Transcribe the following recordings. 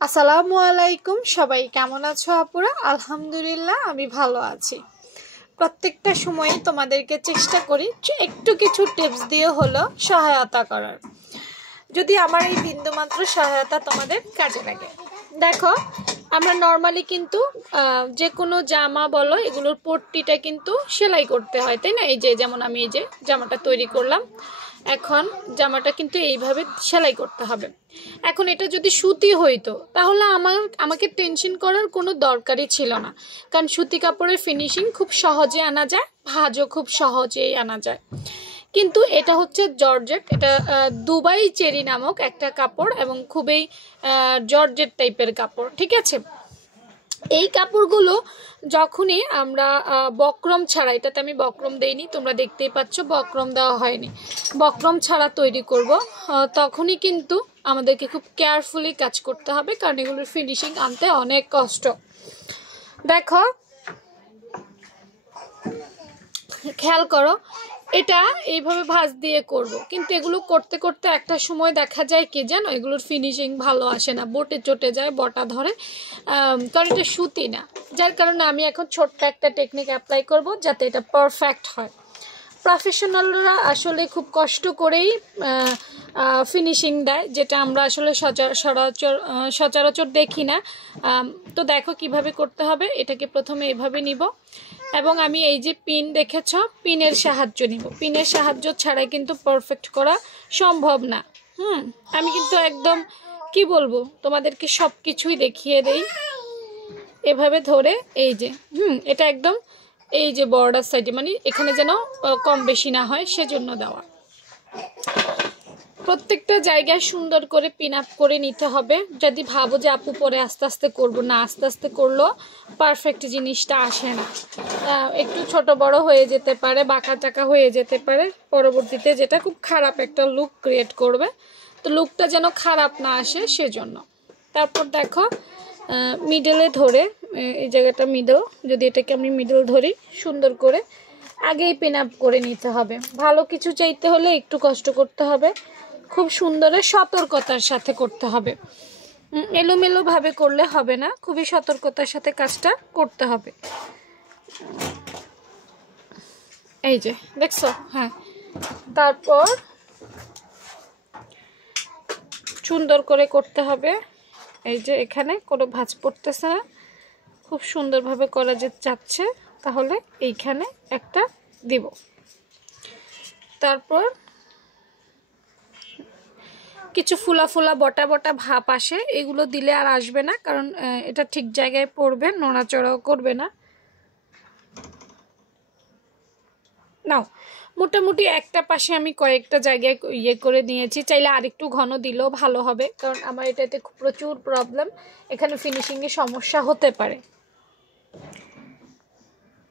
আসসালামু আলাইকুম, সবাই কেমন আছো আপুরা? আলহামদুলিল্লাহ আমি ভালো আছি। প্রত্যেকটা সময় তোমাদেরকে চেষ্টা করি একটু কিছু টিপস দিয়ে হলো সহায়তা করার, যদি আমার এই বিন্দুমাত্র সহায়তা তোমাদের কাজে লাগে। দেখো, আমরা নর্মালি কিন্তু যে কোনো জামা বলো এগুলোর পট্টিটা কিন্তু সেলাই করতে হয়, তাই না? এই যে যেমন আমি এই যে জামাটা তৈরি করলাম, এখন জামাটা কিন্তু এইভাবে সেলাই করতে হবে। এখন এটা যদি সুতি হইতো তাহলে আমাকে টেনশন করার কোনো দরকারই ছিল না, কারণ সুতি কাপড়ের ফিনিশিং খুব সহজে আনা যায়, ভাঁজও খুব সহজেই আনা যায়। কিন্তু এটা হচ্ছে জর্জেট, এটা দুবাই চেরি নামক একটা কাপড় এবং খুবই জর্জেট টাইপের কাপড়, ঠিক আছে? এই কাপড়গুলো যখনই আমরা বক্রম ছাড়া, এটাতে আমি বক্রম দেইনি, তোমরা দেখতেই পাচ্ছ বক্রম দেওয়া হয়নি, বক্রম ছাড়া তৈরি করব, তখনই কিন্তু আমাদেরকে খুব কেয়ারফুলি কাজ করতে হবে, কারণ এগুলোর ফিনিশিং আনতে অনেক কষ্ট। দেখো, খেয়াল করো, এটা এইভাবে ভাঁজ দিয়ে করব, কিন্তু এগুলো করতে করতে একটা সময় দেখা যায় কি জানো, এগুলোর ফিনিশিং ভালো আসে না, বটে চটে যায়, বটা ধরে, কারণ এটা সুতি না। যার কারণে আমি এখন ছোট্ট একটা টেকনিক অ্যাপ্লাই করব যাতে এটা পারফেক্ট হয়। প্রফেশনালরা আসলে খুব কষ্ট করেই ফিনিশিং দেয়, যেটা আমরা আসলে সচরাচর দেখি না। তো দেখো কিভাবে করতে হবে। এটাকে প্রথমে এভাবে নিব এবং আমি এই যে পিন দেখেছ, পিনের সাহায্য নিব। পিনের সাহায্য ছাড়াই কিন্তু পারফেক্ট করা সম্ভব না। আমি কিন্তু একদম কি বলবো, তোমাদেরকে সব কিছুই দেখিয়ে দেই। এভাবে ধরে এই যে এটা একদম এই যে বর্ডার সাইডে, মানে এখানে যেন কম বেশি না হয় সেজন্য দেওয়া। প্রত্যেকটা জায়গায় সুন্দর করে পিন আপ করে নিতে হবে। যদি ভাবো যে আপু পরে আস্তে আস্তে করবো, না, আস্তে আস্তে করলেও পারফেক্ট জিনিসটা আসে না, একটু ছোট বড় হয়ে যেতে পারে, বাঁকা চাকা হয়ে যেতে পারে পরবর্তীতে, যেটা খুব খারাপ একটা লুক ক্রিয়েট করবে। তো লুকটা যেন খারাপ না আসে সেজন্য। তারপর দেখো, মিডলে ধরে, এই জায়গাটা মিডল, যদি এটাকে আমি মিডল ধরি, সুন্দর করে আগেই পিন আপ করে নিতে হবে। ভালো কিছু চাইতে হলে একটু কষ্ট করতে হবে, খুব সুন্দর সতর্কতার সাথে করতে হবে। এলোমেলো ভাবে করলে হবে না, খুবই সতর্কতার সাথে কাজটা করতে হবে। এই যে দেখছো, হ্যাঁ। তারপর সুন্দর করে করতে হবে। এই যে এখানে কোনো ভাঁজ পড়তেছে না, খুব সুন্দরভাবে করা যে যাচ্ছে, তাহলে এইখানে একটা দিব। তারপর কিছু ফুলা ফুলা বটা বটা ভাব আসে, এগুলো দিলে আর আসবে না, কারণ এটা ঠিক জায়গায় পড়বে, নড়াচড়াও করবে না। নাও, মোটামুটি একটা পাশে আমি কয়েকটা জায়গায় ইয়ে করে নিয়েছি, চাইলে আরেকটু ঘন দিলেও ভালো হবে, কারণ আমার এটাতে প্রচুর প্রবলেম, এখানে ফিনিশিংয়ে সমস্যা হতে পারে।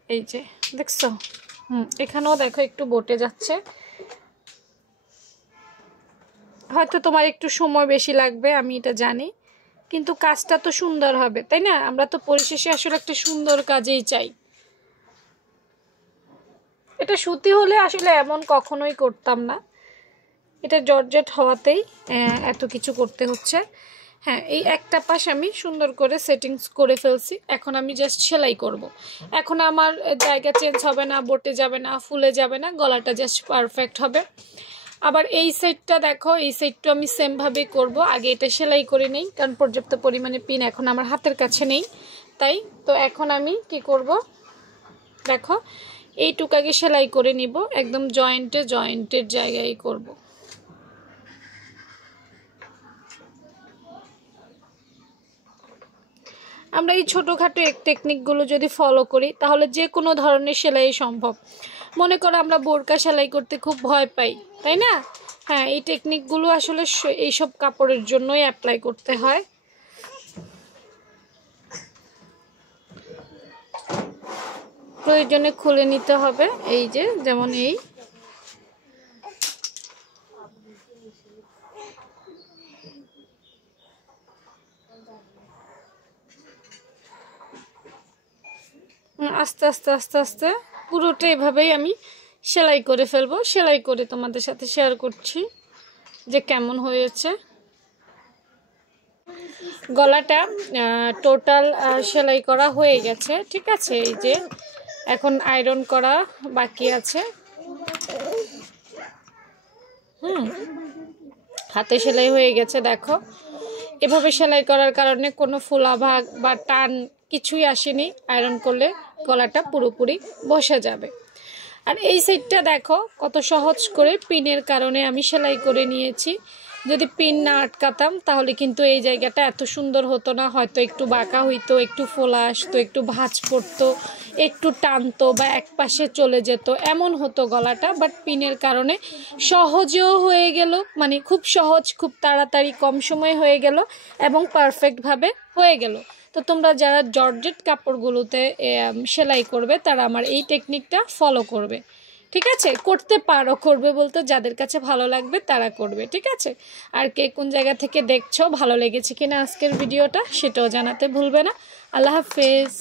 এই যে দেখছো, এখানেও দেখো একটু বটে যাচ্ছে, হয়তো তোমার একটু সময় বেশি লাগবে, আমি এটা জানি, কিন্তু কাজটা তো সুন্দর হবে, তাই না? আমরা তো পরিশেষে আসলে একটা সুন্দর কাজেই চাই। এটা সুতি হলে আসলে এমন কখনোই করতাম না, এটা জর্জেট হওয়াতেই এত কিছু করতে হচ্ছে। হ্যাঁ, এই একটা পাশ আমি সুন্দর করে সেটিংস করে ফেলছি, এখন আমি জাস্ট সেলাই করব। এখন আমার জায়গা চেঞ্জ হবে না, বটে যাবে না, ফুলে যাবে না, গলাটা জাস্ট পারফেক্ট হবে। আবার এই সাইডটা দেখো, এই সাইডটা আমি সেমভাবে করব। আগে এটা সেলাই করে নেই, কারণ পর্যাপ্ত পরিমাণে পিন এখন আমার হাতের কাছে নেই, তাই তো এখন আমি কি করব, দেখো এইটুকু আগে সেলাই করে নিব, একদম জয়েন্টের জায়গায় করব। আমরা এই ছোটোখাটো টেকনিকগুলো যদি ফলো করি তাহলে যে কোনো ধরনের সেলাই সম্ভব। মনে করো আমরা বোরকা সেলাই করতে খুব ভয় পাই, তাই না? হ্যাঁ, এই টেকনিকগুলো আসলে এইসব কাপড়ের জন্যই অ্যাপ্লাই করতে হয়। প্রয়োজনে খুলে নিতে হবে, এই যে যেমন এই আস্তে আস্তে আস্তে আস্তে পুরোটা এভাবেই আমি সেলাই করে ফেলবো। সেলাই করে তোমাদের সাথে শেয়ার করছি যে কেমন হয়েছে। গলাটা টোটাল সেলাই করা হয়ে গেছে, ঠিক আছে। এই যে এখন আয়রন করা বাকি আছে। হাতে সেলাই হয়ে গেছে। দেখো এভাবে সেলাই করার কারণে কোনো ফোলা ভাগ বা টান কিছুই আসেনি। আয়রন করলে গলাটা পুরোপুরি বসে যাবে। আর এই সাইডটা দেখো কত সহজ করে পিনের কারণে আমি সেলাই করে নিয়েছি। যদি পিন না আটকাতাম তাহলে কিন্তু এই জায়গাটা এত সুন্দর হতো না, হয়তো একটু বাঁকা হইতো, একটু ফোলা আসতো, একটু ভাঁজ পড়তো, একটু টানতো বা এক পাশে চলে যেত, এমন হতো গলাটা। বাট পিনের কারণে সহজেও হয়ে গেল, মানে খুব সহজ, খুব তাড়াতাড়ি কম সময় হয়ে গেল এবং পারফেক্টভাবে হয়ে গেল। তো তোমরা যারা জর্জেট কাপড়গুলোতে সেলাই করবে তারা আমার এই টেকনিকটা ফলো করবে, ঠিক আছে। করতে পারো, করবে বলতে যাদের কাছে ভালো লাগবে তারা করবে, ঠিক আছে। আর কে কোন জায়গা থেকে দেখছো, ভালো লেগেছে কিনা আজকের ভিডিওটা সেটাও জানাতে ভুলবে না। আল্লাহ হাফেজ।